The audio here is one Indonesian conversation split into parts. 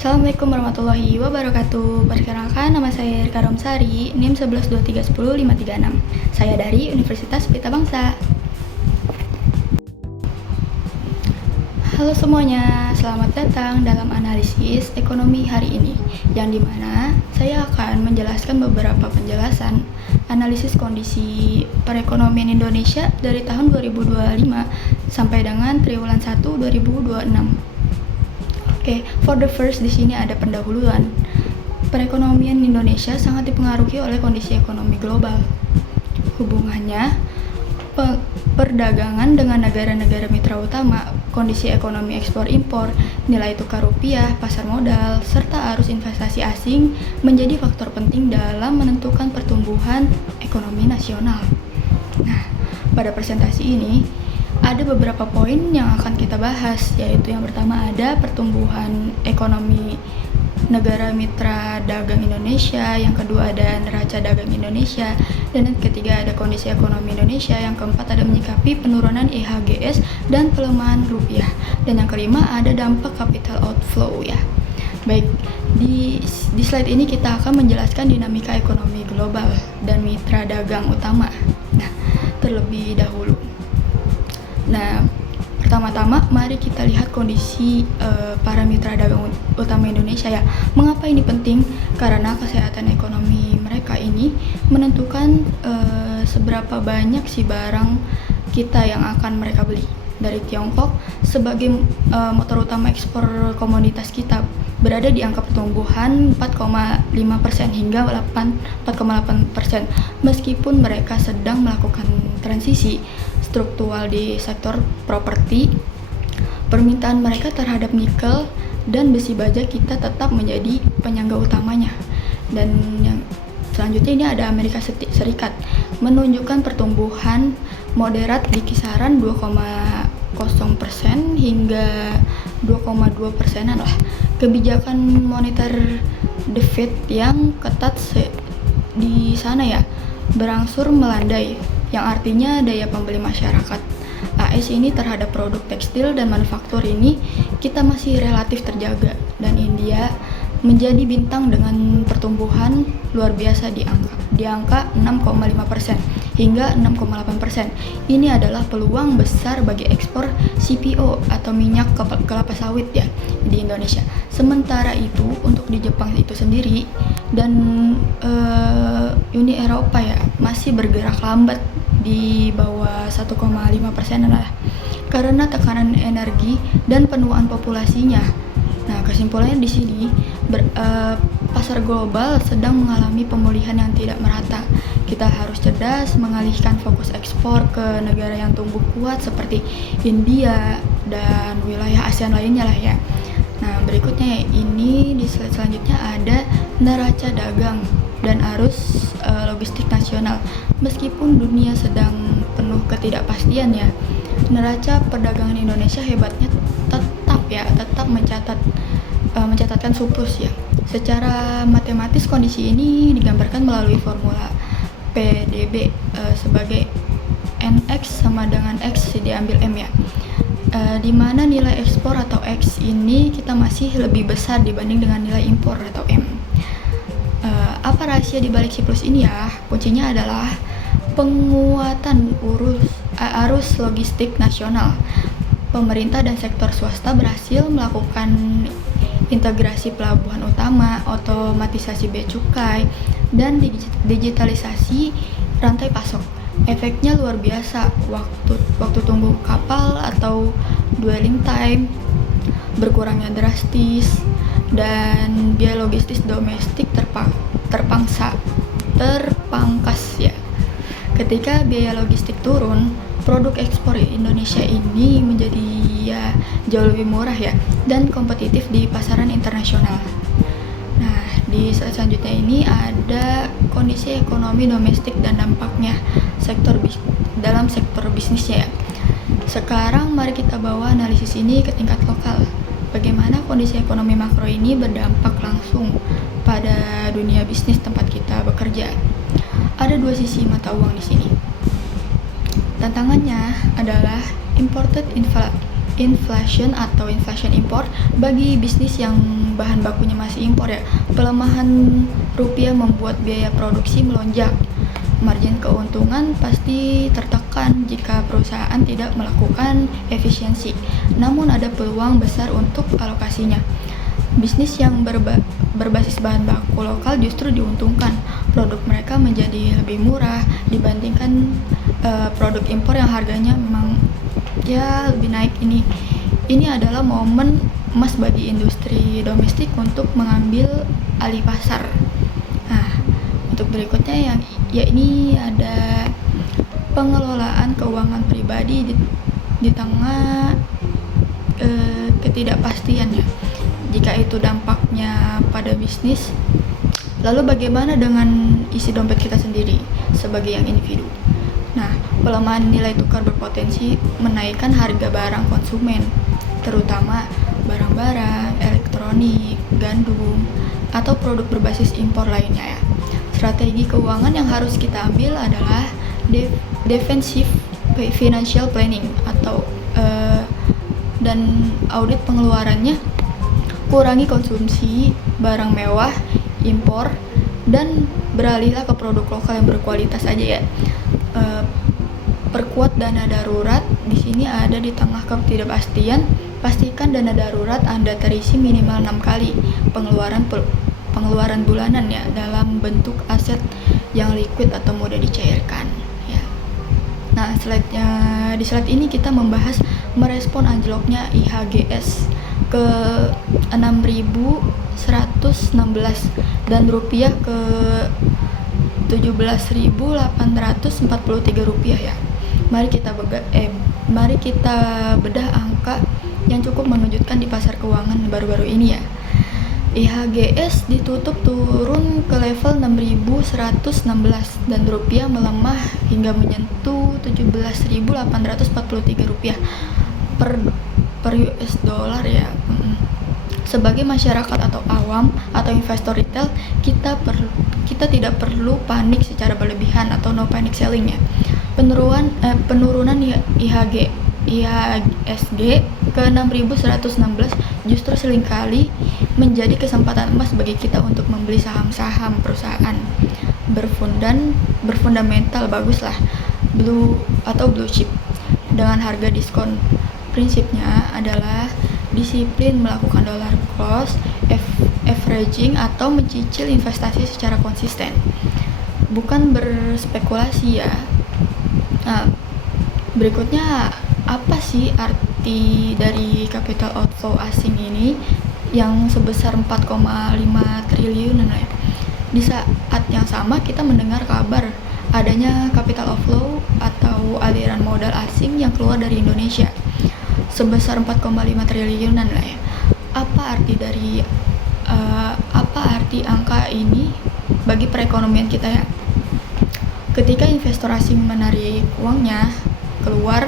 Assalamualaikum warahmatullahi wabarakatuh. Perkenalkan, nama saya Rika Romsari, NIM 1123105536. Saya dari Universitas Pelita Bangsa. Halo semuanya, selamat datang dalam analisis ekonomi hari ini, yang dimana saya akan menjelaskan beberapa penjelasan analisis kondisi perekonomian Indonesia dari tahun 2025 sampai dengan triwulan 1 2026. Oke, for the first di sini ada pendahuluan. Perekonomian Indonesia sangat dipengaruhi oleh kondisi ekonomi global. Hubungannya perdagangan dengan negara-negara mitra utama, kondisi ekonomi ekspor-impor, nilai tukar rupiah, pasar modal, serta arus investasi asing menjadi faktor penting dalam menentukan pertumbuhan ekonomi nasional. Nah, pada presentasi ini ada beberapa poin yang akan kita bahas, yaitu yang pertama ada pertumbuhan ekonomi negara mitra dagang Indonesia, yang kedua ada neraca dagang Indonesia, dan yang ketiga ada kondisi ekonomi Indonesia, yang keempat ada menyikapi penurunan IHGS dan pelemahan rupiah, dan yang kelima ada dampak capital outflow ya. Baik, di slide ini kita akan menjelaskan dinamika ekonomi global dan mitra dagang utama. Nah, terlebih dahulu. Nah, pertama-tama mari kita lihat kondisi para mitra dagang utama Indonesia ya. Mengapa ini penting? Karena kesehatan ekonomi mereka ini menentukan seberapa banyak sih barang kita yang akan mereka beli. Dari Tiongkok sebagai motor utama ekspor komoditas kita berada di angka pertumbuhan 4,5% hingga 4,8%. Meskipun mereka sedang melakukan transisi struktural di sektor properti, permintaan mereka terhadap nikel dan besi baja kita tetap menjadi penyangga utamanya. Dan yang selanjutnya ini ada Amerika Serikat menunjukkan pertumbuhan moderat di kisaran 2,0% hingga 2,2%-an lah. Kebijakan moneter The Fed yang ketat di sana ya berangsur melandai, yang artinya daya pembeli masyarakat AS ini terhadap produk tekstil dan manufaktur ini kita masih relatif terjaga, dan India menjadi bintang dengan pertumbuhan luar biasa di angka 6,5% hingga 6,8%. Ini adalah peluang besar bagi ekspor CPO atau minyak kelapa sawit ya di Indonesia. Sementara itu untuk di Jepang itu sendiri dan Uni Eropa ya masih bergerak lambat di bawah 1,5% lah karena tekanan energi dan penuaan populasinya. Nah, kesimpulannya di sini pasar global sedang mengalami pemulihan yang tidak merata. Kita harus cerdas mengalihkan fokus ekspor ke negara yang tumbuh kuat seperti India dan wilayah ASEAN lainnya lah ya. Nah, berikutnya ini di slide selanjutnya ada neraca dagang dan arus logistik nasional. Meskipun dunia sedang penuh ketidakpastian ya, neraca perdagangan Indonesia hebatnya tetap mencatatkan surplus ya. Secara matematis kondisi ini digambarkan melalui formula PDB sebagai NX sama dengan X diambil M ya. Di mana nilai ekspor atau X ini kita masih lebih besar dibanding dengan nilai impor atau M. Apa rahasia di balik siklus ini ya? Kuncinya adalah penguatan arus logistik nasional. Pemerintah dan sektor swasta berhasil melakukan integrasi pelabuhan utama, otomatisasi bea cukai, dan digitalisasi rantai pasok. Efeknya luar biasa, waktu tunggu kapal atau dwelling time berkurangnya drastis, dan biaya logistis domestik terpangkas ya. Ketika biaya logistik turun, produk ekspor Indonesia ini menjadi ya jauh lebih murah ya dan kompetitif di pasaran internasional. Nah, di slide selanjutnya ini ada kondisi ekonomi domestik dan dampaknya dalam sektor bisnisnya ya. Sekarang mari kita bawa analisis ini ke tingkat lokal. Bagaimana kondisi ekonomi makro ini berdampak langsung pada dunia bisnis tempat kita bekerja. Ada dua sisi mata uang di sini. Tantangannya adalah imported inflation atau inflation impor bagi bisnis yang bahan bakunya masih impor ya. Pelemahan rupiah membuat biaya produksi melonjak. Margin keuntungan pasti tertekan jika perusahaan tidak melakukan efisiensi. Namun ada peluang besar untuk alokasinya. Bisnis yang berbasis bahan baku lokal justru diuntungkan. Produk mereka menjadi lebih murah dibandingkan produk impor yang harganya memang ya lebih naik. Ini adalah momen emas bagi industri domestik untuk mengambil alih pasar. Nah, untuk berikutnya ini ada pengelolaan keuangan pribadi di tengah ketidakpastiannya. Jika itu dampaknya pada bisnis, lalu bagaimana dengan isi dompet kita sendiri sebagai yang individu? Nah, pelemahan nilai tukar berpotensi menaikkan harga barang konsumen, terutama barang-barang elektronik, gandum, atau produk berbasis impor lainnya ya. Strategi keuangan yang harus kita ambil adalah defensive financial planning atau dan audit pengeluarannya, kurangi konsumsi barang mewah impor dan beralihlah ke produk lokal yang berkualitas aja ya. Perkuat dana darurat. Di sini ada di tengah ketidakpastian, pastikan dana darurat Anda terisi minimal 6 kali pengeluaran bulanan ya, dalam bentuk aset yang liquid atau mudah dicairkan ya. Nah, di slide ini kita membahas merespon anjloknya IHGS ke 6.116 dan rupiah ke 17.843 rupiah ya. Mari kita bedah angka yang cukup mengejutkan di pasar keuangan baru-baru ini ya. IHGS ditutup turun ke level 6.116 dan rupiah melemah hingga menyentuh 17.843 rupiah per US dollar ya. Sebagai masyarakat atau awam atau investor retail, kita tidak perlu panik secara berlebihan atau no panic selling ya. Penurunan IHSG ke 6.116 justru seringkali menjadi kesempatan emas bagi kita untuk membeli saham-saham perusahaan berfundamental bagus lah, blue chip dengan harga diskon. Prinsipnya adalah disiplin melakukan dollar cost averaging atau mencicil investasi secara konsisten, bukan berspekulasi ya. Nah, berikutnya apa sih arti dari capital outflow asing ini yang sebesar 4,5 triliun ya. Di saat yang sama kita mendengar kabar adanya capital outflow atau aliran modal asing yang keluar dari Indonesia sebesar 4,5 triliunan lah ya. Apa arti angka ini bagi perekonomian kita ya? Ketika investor asing menarik uangnya keluar,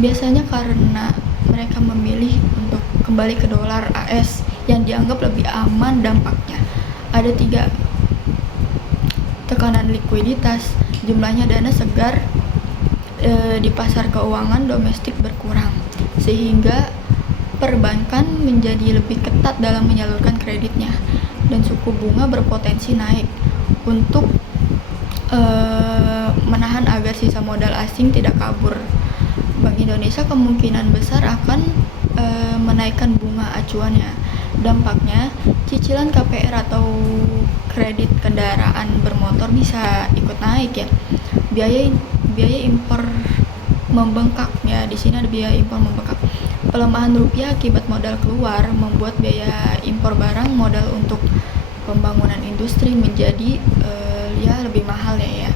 biasanya karena mereka memilih untuk kembali ke dolar AS yang dianggap lebih aman dampaknya. Ada 3 tekanan likuiditas, jumlahnya dana segar di pasar keuangan domestik berkurang, sehingga perbankan menjadi lebih ketat dalam menyalurkan kreditnya, dan suku bunga berpotensi naik untuk menahan agar sisa modal asing tidak kabur. Bank Indonesia kemungkinan besar akan menaikkan bunga acuannya. Dampaknya, cicilan KPR atau kredit kendaraan bermotor bisa ikut naik ya. Biaya impor membengkak ya. Di sini ada biaya impor membengkak. Pelemahan rupiah akibat modal keluar membuat biaya impor barang modal untuk pembangunan industri menjadi lebih mahal ya.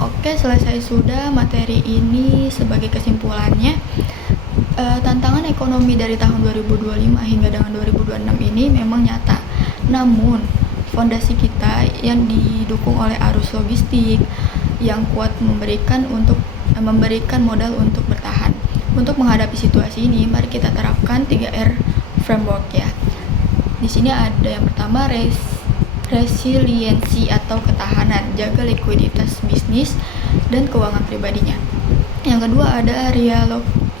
Oke, selesai sudah materi ini. Sebagai kesimpulannya, tantangan ekonomi dari tahun 2025 hingga dengan 2026 ini memang nyata. Namun, fondasi kita yang didukung oleh arus logistik yang kuat memberikan modal untuk bertahan. Untuk menghadapi situasi ini, mari kita terapkan 3R framework ya. Di sini ada yang pertama resiliensi atau ketahanan, jaga likuiditas bisnis dan keuangan pribadinya. Yang kedua ada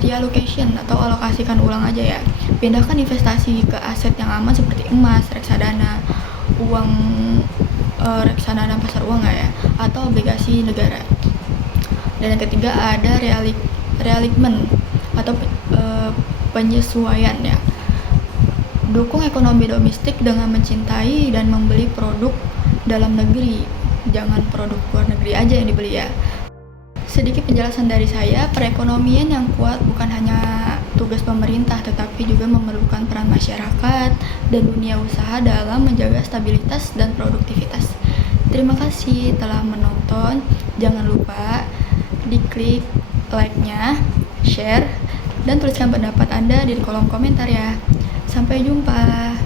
Reallocation atau alokasikan ulang aja ya. Pindahkan investasi ke aset yang aman seperti emas, reksadana, uang reksadana pasar uang ya, atau obligasi negara. Dan yang ketiga ada realignment atau penyesuaian ya. Dukung ekonomi domestik dengan mencintai dan membeli produk dalam negeri, jangan produk luar negeri aja yang dibeli ya. Sedikit penjelasan dari saya, perekonomian yang kuat bukan hanya tugas pemerintah, tetapi juga memerlukan peran masyarakat dan dunia usaha dalam menjaga stabilitas dan produktivitas. Terima kasih telah menonton. Jangan lupa diklik like-nya, share, dan tuliskan pendapat Anda di kolom komentar ya. Sampai jumpa.